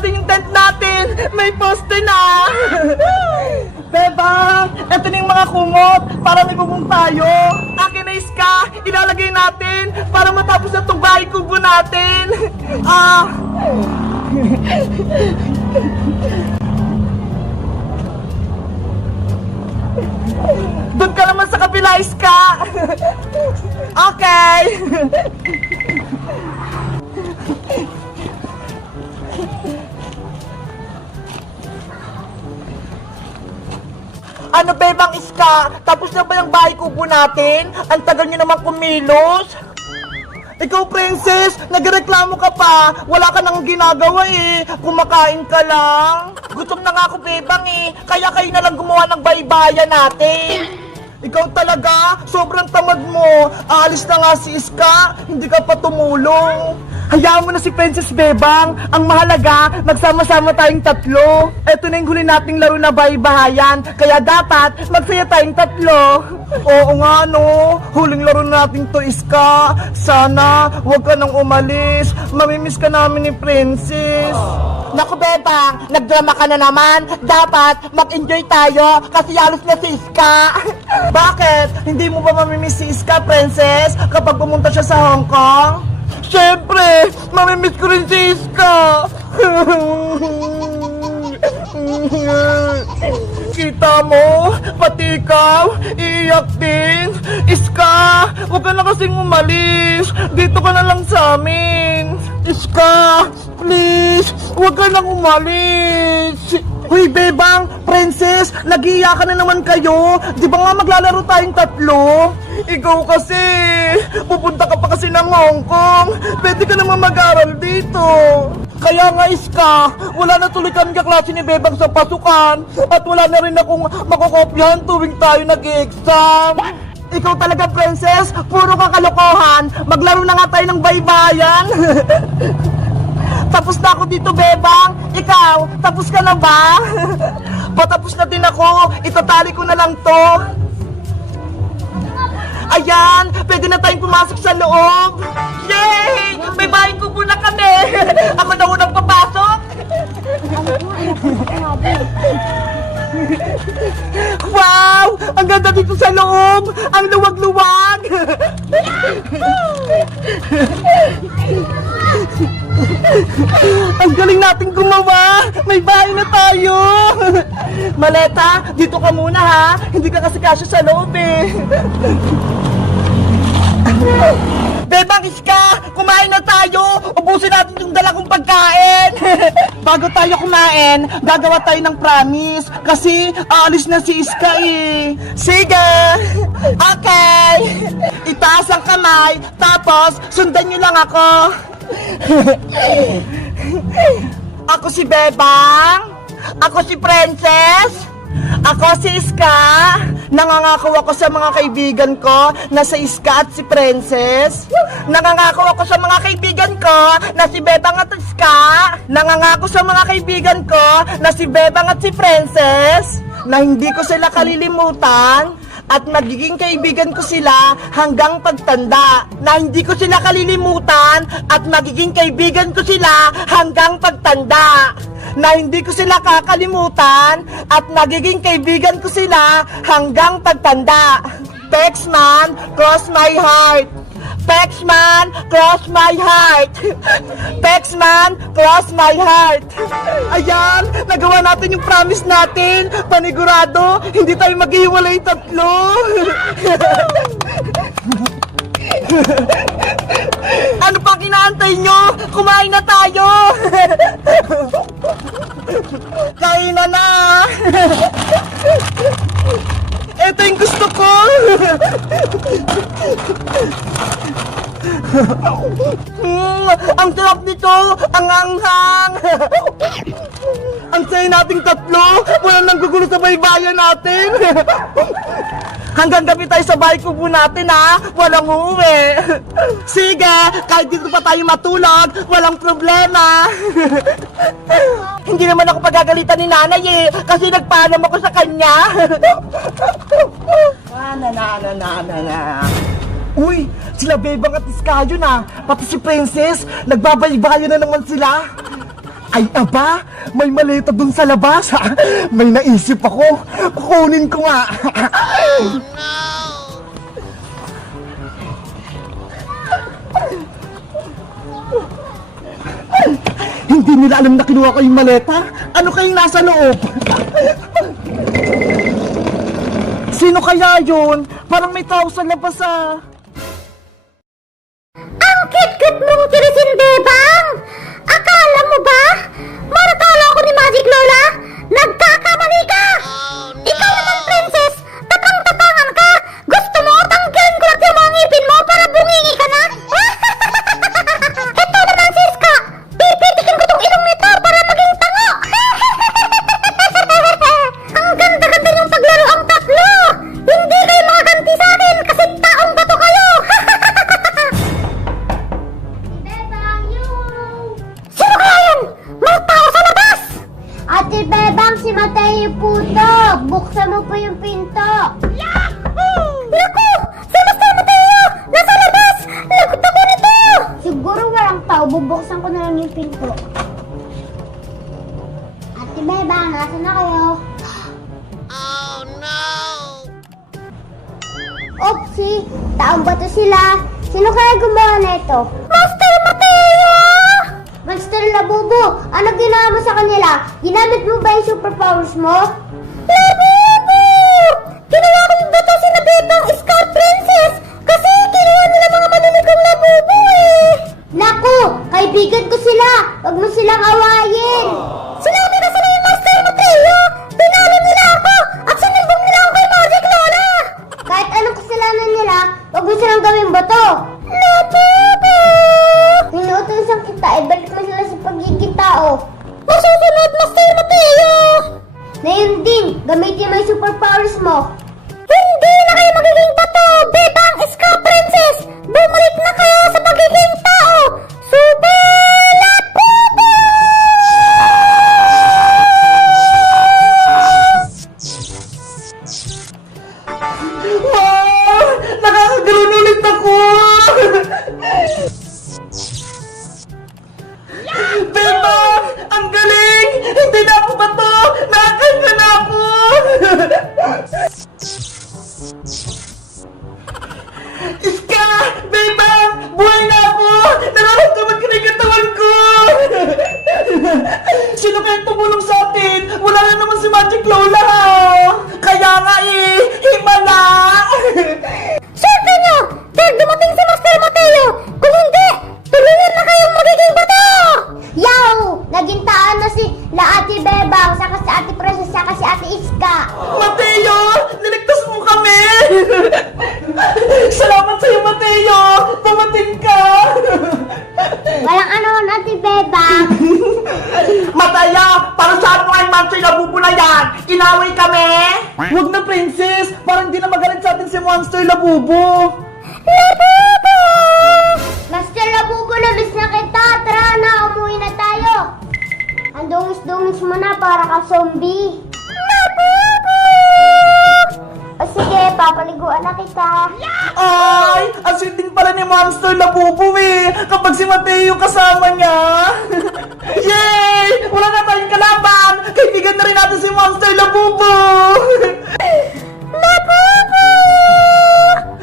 natin yung tent natin. May poste na. Bebang, eto na yung mga kumot para may bubong tayo. Akin na Iska, ilalagay natin para matapos na itong bahay kubo natin. Doon ka naman sa kabila, Iska. Okay. Ano bebang Iska? Tapos na ba yung bahay kubo natin? Ang tagal niyo naman kumilos. Ikaw, Princess, nagreklamo ka pa. Wala ka nang ginagawa eh. Kumakain ka lang. Gutom na nga ako, bebang eh. Kaya kayo na lang gumawa ng baybayan natin. Ikaw talaga, sobrang tamad mo. Aalis na nga si Iska, hindi ka pa tumulong. Hayaan mo na si Princess Bebang. Ang mahalaga, magsama-sama tayong tatlo. Eto na yung huli nating laro na bahay-bahayan. Kaya dapat, magsaya tayong tatlo. Oo nga no, huling laro natin to Iska. Sana, huwag ka nang umalis. Mamimiss ka namin ni Princess. Naku Bebang, nagdrama ka na naman. Dapat, mag-enjoy tayo kasi alis na si Iska. Bakit? Hindi mo ba mamimiss si Iska, Princess, kapag pumunta siya sa Hong Kong? Siyempre, mamimiss ko rin si Iska. Kita mo, pati ikaw, iiyak din. Iska, huwag ka na kasing umalis. Dito ka na lang sa amin. Iska, please, huwag ka nang umalis. Hoy, Bebang, Princess, nag-iiyakan na naman kayo. Di ba nga maglalaro tayong tatlo? Ikaw kasi, pupunta ka pa kasi ng Hong Kong. Pwede ka naman mag-aral dito. Kaya nga, Iska, wala na tuloy kami kaklase ni Bebang sa pasukan. At wala na rin akong makokopyahan tuwing tayo nag-exam. Ikaw talaga, Princess, puro ka kalokohan. Maglaro na nga tayo ng baybayan. Tapos na ako dito, Bebang. Ikaw, tapos ka na ba? Patapos na din ako. Itatali ko na lang to. Ayan, pwede na tayong pumasok sa loob. Yay! May bahay kubo na kami. Ako na unang papasok. Wow! Ang ganda dito sa loob. Ang luwag-luwag. Ang galing nating gumawa! May bahay na tayo! Maleta, dito ka muna ha! Hindi ka kasi kasya sa loob eh! Bebang Iska! Kumain na tayo! Ubusin natin yung dala kong pagkain! Bago tayo kumain, gagawa tayo ng promise kasi aalis na si Iska eh! Sige! Okay! Itaas ang kamay, tapos sundan niyo lang ako! Ako si Bebang. Ako si Princess. Ako si Iska. Nangangako ako sa mga kaibigan ko na si Iska at si Princess. Nangangako ako sa mga kaibigan ko na si Bebang at Iska. Nangangako sa mga kaibigan ko na si Bebang at si Princess na hindi ko sila kalilimutan at magiging kaibigan ko sila hanggang pagtanda. Na hindi ko sila kalilimutan at magiging kaibigan ko sila hanggang pagtanda. Na hindi ko sila kakalimutan at magiging kaibigan ko sila hanggang pagtanda. Pexman, cross my heart. Pexman, cross my heart. Pexman, cross my heart. Ayan, nagawa natin yung promise natin. Panigurado, hindi tayo maghiwalay tatlo. Ano pang inaantay nyo? Kumain na tayo. Kain na. Ito yung gusto ko. Ang sarap nito. Ang anghang. Ang saya nating tatlo. Walang nanggugulo sa baybayan natin. Hanggang gabi tayo sa bahay kubo natin ha. Walang uuwi. Sige, kahit dito pa tayo matulog, walang problema. Hindi naman ako pagagalitan ni nanay eh. Kasi nagpaalam ako sa kanya. Uy, sila Bebang at Iska yun ah. Pati si Princess, nagbabaybayan na naman sila. Ay aba, may maleta dun sa labas. May naisip ako. Kukunin ko nga. Hindi nila alam na kinuha ko yung maleta. Ano kayong nasa loob? Sino kaya yun? Parang may tao sa labas ah. Ang cute-cute mong tirisin, Bebang! Akala mo ba? Maratalo ako ni Magic Lola? Nagkakamali ka! Ikaw naman, princess! Tapang-tapangan ka! Gusto mo tanggalin ko lang yung mga ngipin mo para bungingi ka na? Ito naman, Siska! Pipitikin ko tong ilong nito para maging tango! Ang ganda-ganda yung paglaro ang tatlo! Hindi kayo makaganti sa akin kasi taong bato kayo! Sino kaya yun? May tao sa labas! Ate Bebang, si Mateo Puto! Buksan mo po yung pinto! Yahoo! Naku! Si Master Mateo! Nasa labas! Lagot ako nito! Siguro walang tao. Bubuksan ko na lang yung pinto. Ate Bebang, nasa na kayo? Oopsie! Taong bato sila! Sino kaya gumawa na ito? Master Mateo! Master Labubo! Ano ginawa mo sa kanila? Ginamit mo ba yung superpowers mo? Labubo! Ginawa ko yung bato sina Bebang Scar Princess! Kasi kinuha nila mga manunikong Labubo eh! Naku! Kaibigan ko sila! Huwag mo silang awayin! Sinabi na sila yung Master Mateo! Tinalo nila ako! At sinimbong nila ako kay Magic Lola! Kahit anong kasalanan nila, huwag mo silang gawing bato! Labubo! Inuutosan kita, ibalik mo sila sa pagiging tao. Masusunod, Master Mateo! Ngayon din, gamitin mo yung superpowers mo. Hindi na kayo magiging bato, Bebang Scar Princess! Bumalik na kayo sa pagiging tao! Super Labubo! Wow! Nakakagano'n ulit ako! Bebang! Ang galing! Hindi na ako bato! Nakakanta na ako! Iska! Bebang! Buhay na ako! Nararamdaman ko na yung katawan ko! Sino kayang tumulong sa atin? Wala na naman si Magic Lola! Kaya nga eh! Himala! Swerte nyo! Dahil dumating si Master Mateo! Kung hindi, tulungan na kayong magiging bato! Yahoo! Naging taan na si Ate Bebang, saka si Ate Princess, saka si Ate Iska! Mateo! Niligtas mo kami! Salamat sa'yo, Mateo! Dumating ka! Walang anuman, Ate Bebang! Mataya! Para saan mo ang monster na bubo na yan? Inaway kami? Huwag na, Princess! Parang hindi na magalit sa atin si Monster Labubo! Labubo! Master Labubo, labis na kita! Tara na, umuwi na tayo! Ang dungis-dungis mo na para ka zombie! Labubo! O sige, papaliguan na kita! Ay! Ang sweet din pala ni Monster Labubo eh! Kapag si Mateo kasama niya! Yay! Wala na tayong kalaban! Kaibigan na rin natin si Monster Labubo! Labubo!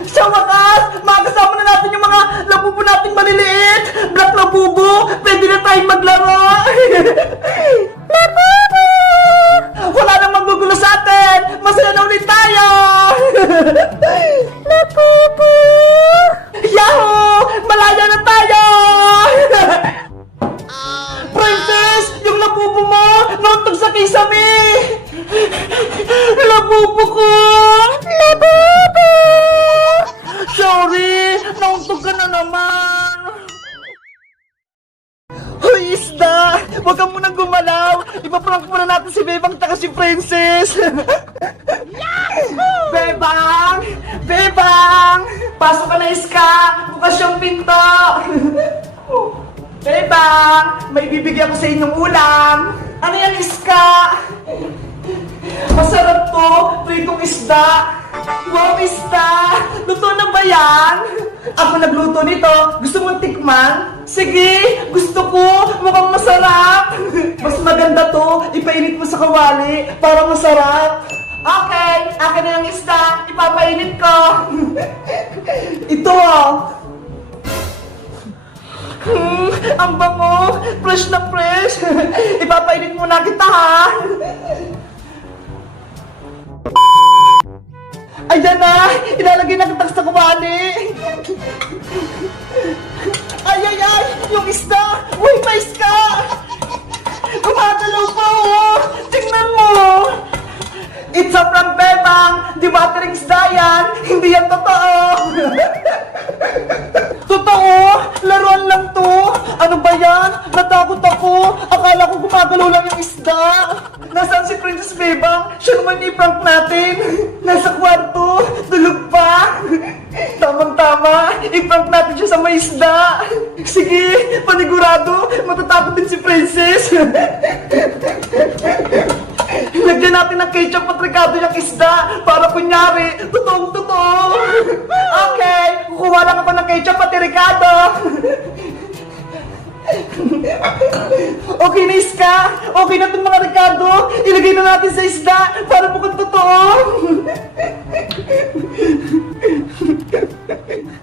Sa wakas, makakasama na natin yung mga labubo nating maliliit! Black Labubo! Pwede na tayong maglaro! Labubo! Wala nang magugulo sa atin! Masaya na ulit tayo! Labubo! Yahoo! Malaya na tayo! Princess! Yung labubo mo! Nauntog sa kisame! Labubo ko! Labubo! Sorry! Nauntog ka na naman! Hoy, isda! Huwag ka munang gumalaw! Ipaprank muna natin si Bebang taka si Princess! Bebang! Bebang! Pasok ka na, Iska! Bukas yung pinto! Bebang! May bibigyan ko sa inyong ulam! Ano yan, Iska? Masarap to! Pritong isda! Wow, isda! Luto na ba yan? Ako nagluto nito. Gusto mong tikman? Sige! Gusto ko! Mukhang masarap! Maganda to, ipainit mo sa kawali para masarap. Okay, akin na yung isda, ipapainit ko. Ito ah. Ang bango, fresh na fresh. Ipapainit muna kita ha. Ayan na, ilalagay na kita sa kawali. Ay, ay, ay, yung isda. Uy, mais ka. Gumagalaw pa oh. Tingnan mo. It's a prank, Bebang! Di ba ating isda yan? Hindi yan totoo! Totoo? Laruan lang to? Ano ba yan? Natakot ako! Akala ko gumagalaw lang yung isda! Nasaan si Princess Bebang? Siya naman i-prank natin! Nasa kwarto! Tulog pa! Tamang-tama! I-prank natin siya sa may isda! Sige! Panigurado! Matatakot din si Princess! Lagyan natin ng ketchup at ricado yung isda para kunyari, totoong totoo. Okay, kukuha lang ako ng ketchup at ricado. Okay na iska, okay na itong mga ricado. Ilagay na natin sa isda para mukhang totoo.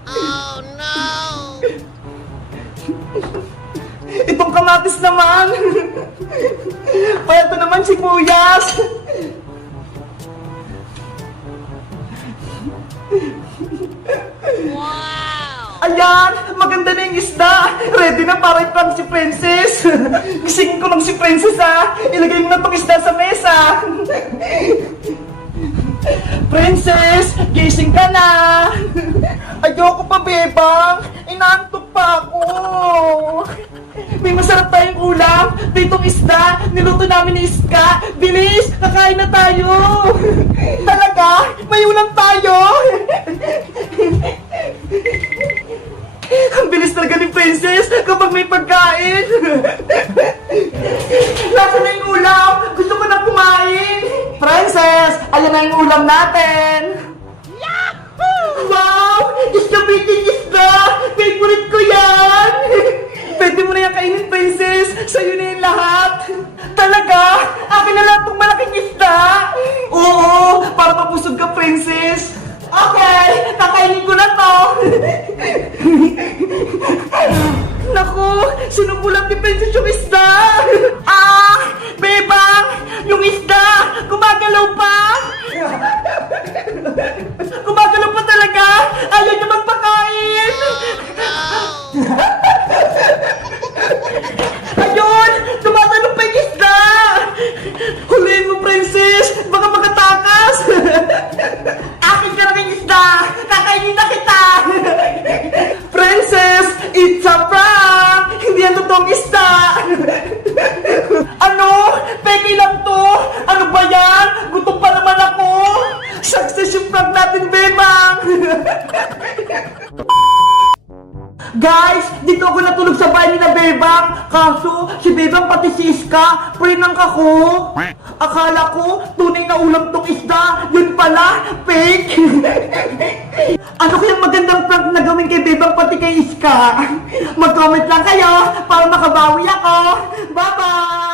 Oh no! Itong kamatis naman. Ito naman sibuyas. Wow! Ayan, maganda na yung isda. Ready na para i-prank si Princess. Gisingin ko lang si Princess ha. Ilagay mo na itong isda sa mesa. Princess, gising ka na. Ayoko pa, Bebang. Inaantok pa ako. May masarap tayong ulam. Ditong isda. Niluto namin ni Iska. Bilis, kakain na tayo. Talaga? May ulam tayo? Ang bilis talaga ni Princess kapag may pagkain. Nasaan na yung ulam? Gusto ko na kumain. Princess, ayan na yung ulam natin. Yahoo! Wow! Isda biting isda! Favorite ko yan! Pwede mo na yung kainin, Princess. Sa'yo na yung lahat. Talaga? Akin na lang itong malaking isda. Oo, para mapusog ka, Princess. Okay, kakainin ko na to. Naku, sinubulan ni Princess yung isda. Ah, Bebang, yung isda, gumagalaw pa. Gumagalaw pa talaga. Ayaw niya magpakain. Ayun, tumatalong pa yung isda. Huliin mo, Princess. Baka makatakas. Akin ka na yung isda. Kakainin na kita. Princess, it's a prank. Hindi yan totoong isda. Ano? Peke lang to. Ano ba yan? Gutom pa naman ako. Success yung prank natin, Bebang. Guys, dito ako natulog sa bahay ni na Bebang. Kaso, si Bebang pati si Iska, prinang ako. Akala ko, tunay na ulam tong isda. Yun pala, fake. Ano kayang magandang prank na gawin kay Bebang pati kay Iska? Mag-comment lang kayo para makabawi ako. Bye-bye!